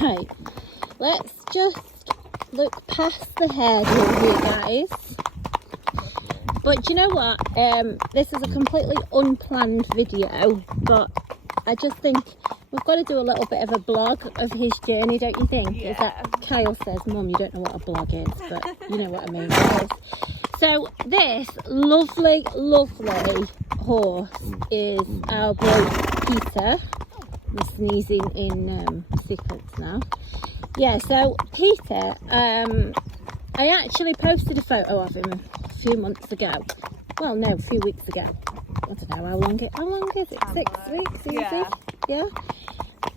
Right, let's just look past the hairdo here, guys. But do you know what? This is a completely unplanned video, but I just think we've got to do a little bit of a blog of his journey, don't you think? Yeah. Is that Kyle says, Mum, you don't know what a blog is, but you know what I mean, guys. So this lovely, lovely horse is our boy Peter. I'm sneezing in sequence now. Yeah, so Peter, I actually posted a photo of him a few months ago. Well, no, a few weeks ago. I don't know how long is it? 6 weeks, easy? Yeah.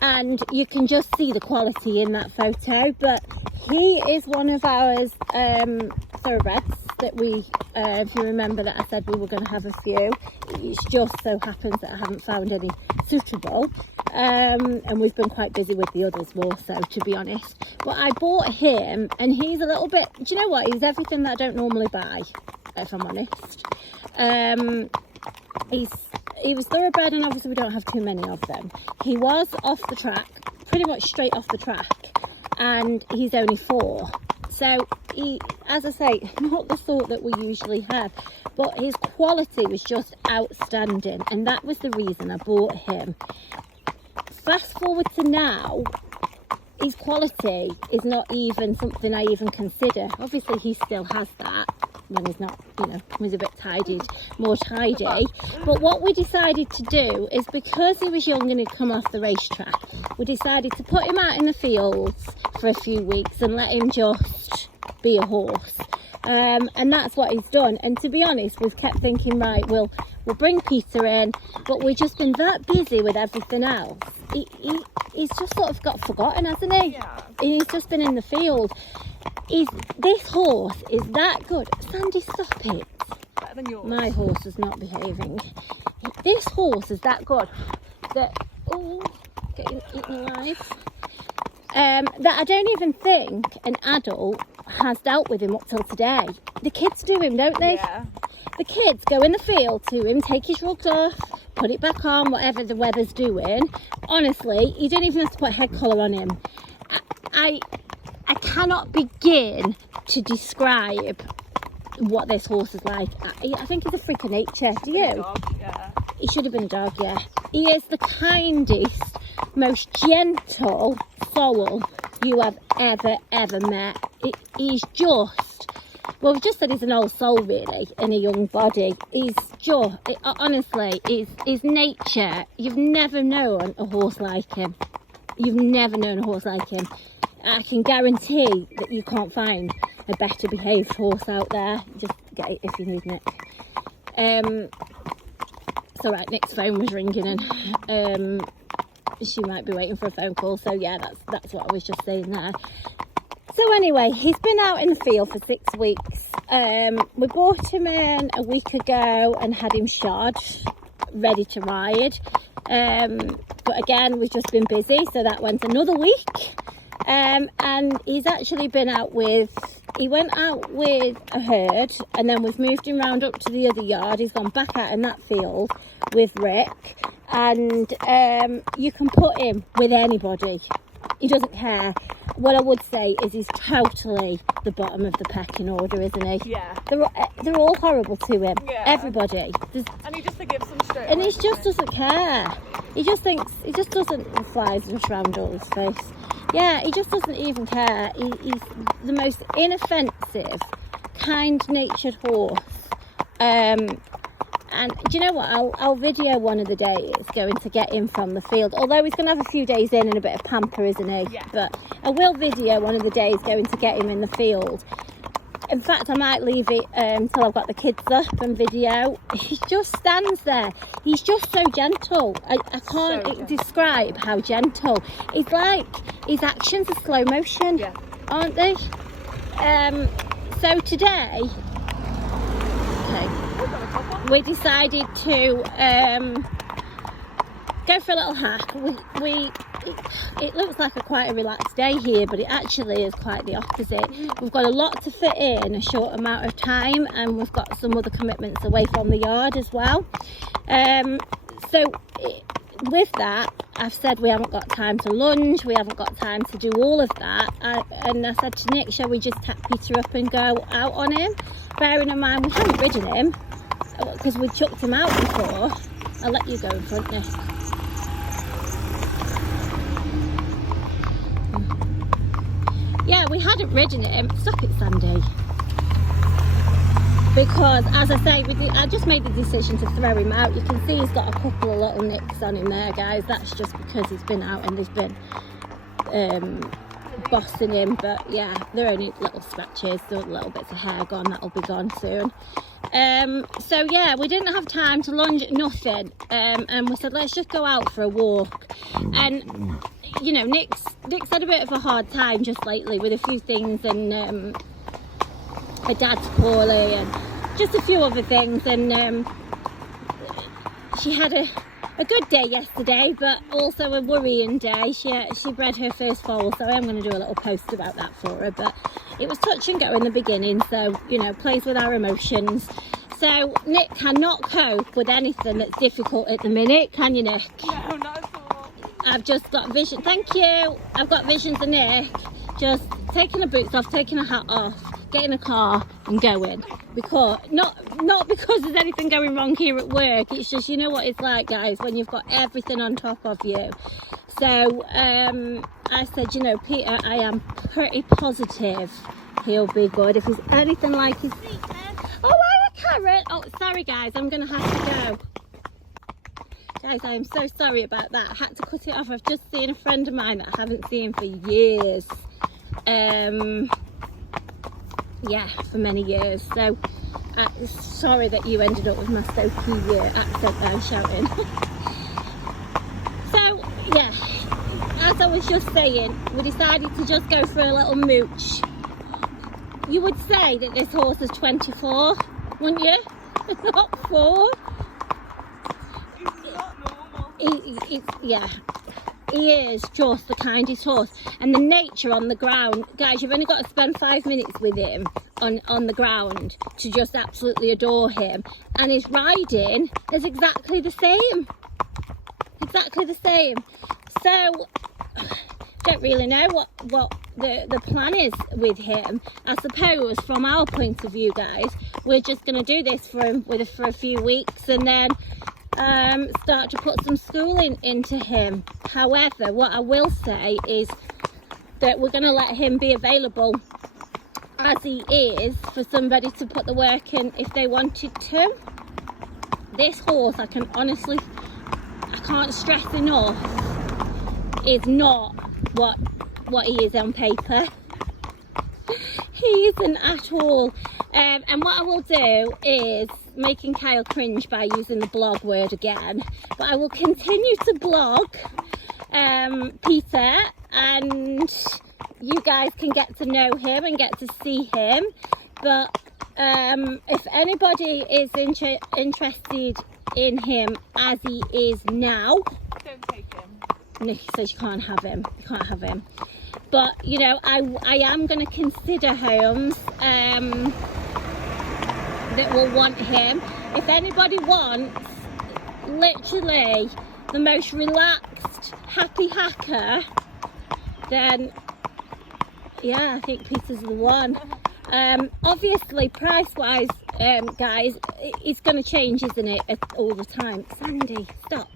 And you can just see the quality in that photo, but he is one of ours thoroughbreds that we, if you remember that I said we were going to have a few. It just so happens that I haven't found any suitable, and we've been quite busy with the others more so, to be honest. But I bought him, and he's a little bit, do you know what, he's everything that I don't normally buy, if I'm honest. He was thoroughbred, and obviously we don't have too many of them. He was off the track, pretty much straight off the track, and he's only 4. So he, as I say, not the sort that we usually have, but his quality was just outstanding, and that was the reason I bought him. Fast forward to now, his quality is not even something I even consider. Obviously he still has that when he's not, you know, when he's a bit tidied, more tidy. But what we decided to do is, because he was young and he'd come off the racetrack, we decided to put him out in the fields for a few weeks and let him just be a horse. And that's what he's done. And to be honest, we've kept thinking, right, we'll bring Peter in, but we've just been that busy with everything else. He's just sort of got forgotten, hasn't he? Yeah. He's just been in the field. This horse is that good. Sandy, stop it. Better than yours. My horse is not behaving. This horse is that good that, oh, getting eaten alive. That I don't even think an adult has dealt with him up till today. The kids do him, don't they? Yeah. The kids go in the field to him, take his rugs off, put it back on, whatever the weather's doing. Honestly, you don't even have to put a head collar on him. I cannot begin to describe what this horse is like. I think he's a freak of nature. Do you? Dog, yeah. He should have been a dog, yeah. He is the kindest, most gentle soul you have ever met. He's just, well, we've just said he's an old soul, really, in a young body. He's just, honestly, his nature, you've never known a horse like him. You've never known a horse like him. I can guarantee that you can't find a better behaved horse out there. Just get it if you need it. It's all right, Nick's phone was ringing, and she might be waiting for a phone call. So yeah, that's what I was just saying there. So anyway, he's been out in the field for 6 weeks. We brought him in a week ago and had him shod, ready to ride. But again, we've just been busy, so that went another week. And he's actually been out he went out with a herd, and then we've moved him round up to the other yard. He's gone back out in that field with Rick, and you can put him with anybody. He doesn't care. What I would say is he's totally the bottom of the pecking order, isn't he? Yeah. They're all horrible to him. Yeah. Everybody. And he just forgives them straight And away, he just doesn't care. He just doesn't, the flies rush around all his face. Yeah, he just doesn't even care. He's the most inoffensive, kind-natured horse. And do you know what? I'll video one of the days going to get him from the field. Although he's going to have a few days in and a bit of pamper, isn't he? Yeah. But I will video one of the days going to get him in the field. In fact, I might leave it until I've got the kids up and video. He just stands there. He's just so gentle. I can't describe how gentle. It's like his actions are slow motion, Yeah. aren't they? So today, we decided to go for a little hike. It looks like quite a relaxed day here, but it actually is quite the opposite. We've got a lot to fit in a short amount of time, and we've got some other commitments away from the yard as well. So with that, I've said we haven't got time to lunge, we haven't got time to do all of that. And I said to Nick, shall we just tap Peter up and go out on him? Bearing in mind, we haven't ridden him because we chucked him out before. I'll let you go in front, Nick. Yeah, we hadn't ridden him. Stop it, Sandy. Because, as I say, I just made the decision to throw him out. You can see he's got a couple of little nicks on him there, guys. That's just because he's been out and there's been bossing him. But yeah, they're only little scratches, so little bits of hair gone. That'll be gone soon. So yeah, we didn't have time to lunge, nothing. And we said, let's just go out for a walk. And you know, Nick's had a bit of a hard time just lately with a few things, and her dad's poorly and just a few other things, and she had a good day yesterday, but also a worrying day. She bred her first foal, so I am going to do a little post about that for her. But it was touch and go in the beginning, so you know, plays with our emotions. So Nick cannot cope with anything that's difficult at the minute, can you, Nick? No, not at all. I've just got vision. Thank you. I've got visions of Nick just taking her boots off, taking her hat off, getting a car and going. Because not because there's anything going wrong here at work. It's just, you know what it's like, guys, when you've got everything on top of you. So I said, you know, Peter, I am pretty positive he'll be good. If he's anything like his... Oh, hi, a carrot. Oh, sorry, guys, I'm gonna have to go. Guys, I am so sorry about that. I had to cut it off. I've just seen a friend of mine that I haven't seen for years. Yeah, for many years. So sorry that you ended up with my Stokey accent there shouting. So yeah, as I was just saying, we decided to just go for a little mooch. You would say that this horse is 24, wouldn't you? Not 4. He's not normal. Yeah, he is just the kindest horse. And the nature on the ground, guys, you've only got to spend 5 minutes with him on the ground to just absolutely adore him. And his riding is exactly the same. Exactly the same. So, don't really know what the plan is with him. I suppose from our point of view, guys, we're just going to do this for him for a few weeks and then start to put some schooling into him. However, what I will say is that we're going to let him be available as he is for somebody to put the work in if they wanted to. This horse, I can't stress enough, is not what he is on paper. He isn't at all. And what I will do is making Kyle cringe by using the blog word again, but I will continue to blog Peter, and you guys can get to know him and get to see him. But if anybody is interested in him as he is now, Don't take him. Nick says you can't have him. You can't have him. But you know, I am going to consider homes that will want him. If anybody wants literally the most relaxed, happy hacker, then yeah, I think Peter's the one. Obviously, price wise, guys, it's going to change, isn't it, all the time. Sandy, stop.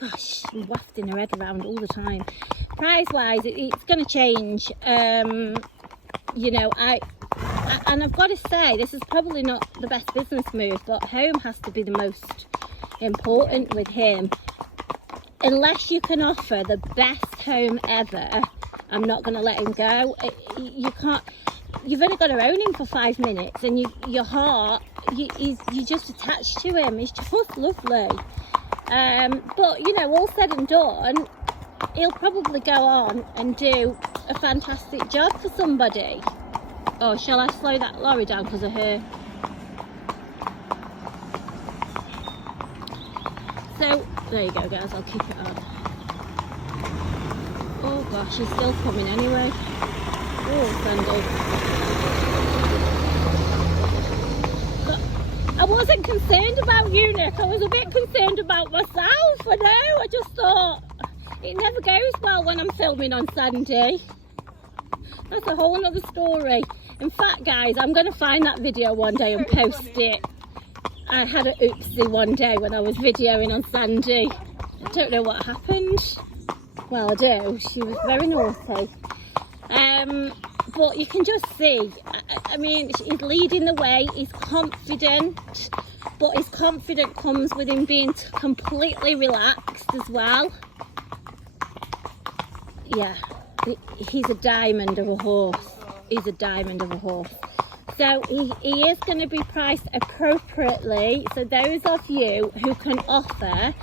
Gosh, I'm wafting her head around all the time. Price wise, it's going to change. You know, and I've got to say, this is probably not the best business move, but home has to be the most important with him. Unless you can offer the best home ever, I'm not going to let him go. You can't. You've only got to own him for 5 minutes, and your heart, you're just attached to him. He's just lovely. But you know, all said and done, he'll probably go on and do a fantastic job for somebody. Oh, shall I slow that lorry down because of her? So there you go, guys. I'll keep it on. Oh gosh, she's still coming anyway. Oh, Sandy. I wasn't concerned about you, Nick. I was a bit concerned about myself. I know. I just thought it never goes well when I'm filming on Sunday. That's a whole other story. In fact, guys, I'm going to find that video one day and post it. I had an oopsie one day when I was videoing on Sandy. I don't know what happened. Well, I do. She was very naughty. But you can just see, I mean, he's leading the way. He's confident, but his confidence comes with him being completely relaxed as well. Yeah, he's a diamond of a horse. He's a diamond of a horse. So he is going to be priced appropriately. So those of you who can offer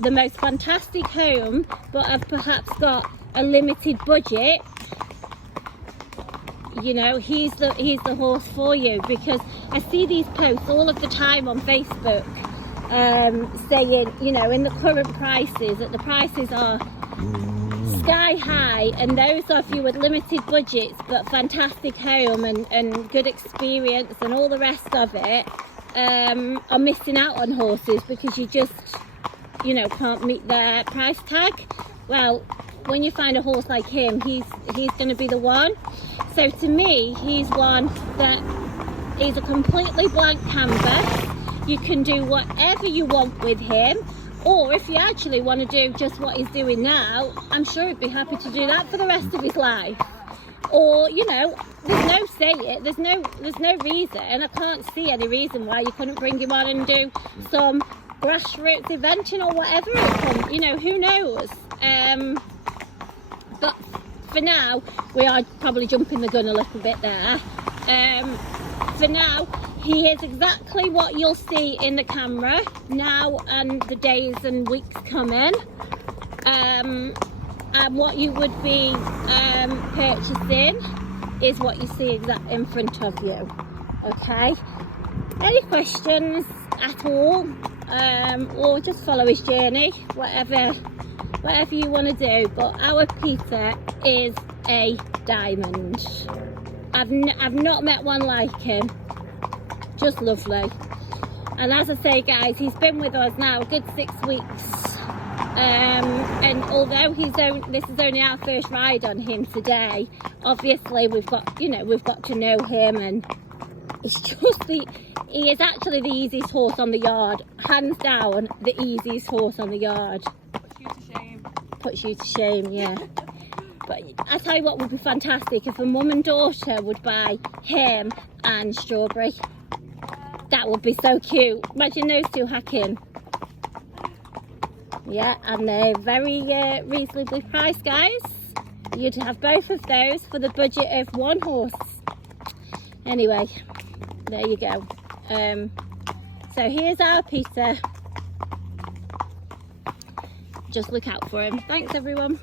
the most fantastic home, but have perhaps got a limited budget, you know, he's the horse for you. Because I see these posts all of the time on Facebook saying, you know, in the current prices, that the prices are sky high, and those of you with limited budgets but fantastic home and good experience and all the rest of it are missing out on horses because you just, you know, can't meet their price tag. Well, when you find a horse like him, he's going to be the one. So to me, he's one that is a completely blank canvas. You can do whatever you want with him. Or if you actually want to do just what he's doing now, I'm sure he'd be happy to do that for the rest of his life. Or, you know, there's no reason, and I can't see any reason why you couldn't bring him on and do some grassroots eventing or whatever it comes, you know, who knows. But for now, we are probably jumping the gun a little bit there. For now, he is exactly what you'll see in the camera now and the days and weeks coming. And what you would be purchasing is what you see exactly in front of you. Okay? Any questions at all? Or just follow his journey, whatever you want to do. But our Peter is a diamond. I've not met one like him. Just lovely. And as I say, guys, he's been with us now a good 6 weeks. And although this is only our first ride on him today, obviously we've got to know him, and it's just he is actually the easiest horse on the yard, hands down the easiest horse on the yard. Puts you to shame. Puts you to shame, yeah. But I tell you what would be fantastic, if a mum and daughter would buy him and Strawberry. That would be so cute. Imagine those two hacking. Yeah, and they're very reasonably priced, guys. You'd have both of those for the budget of one horse. Anyway, there you go. So here's our Peter. Just look out for him. Thanks, everyone.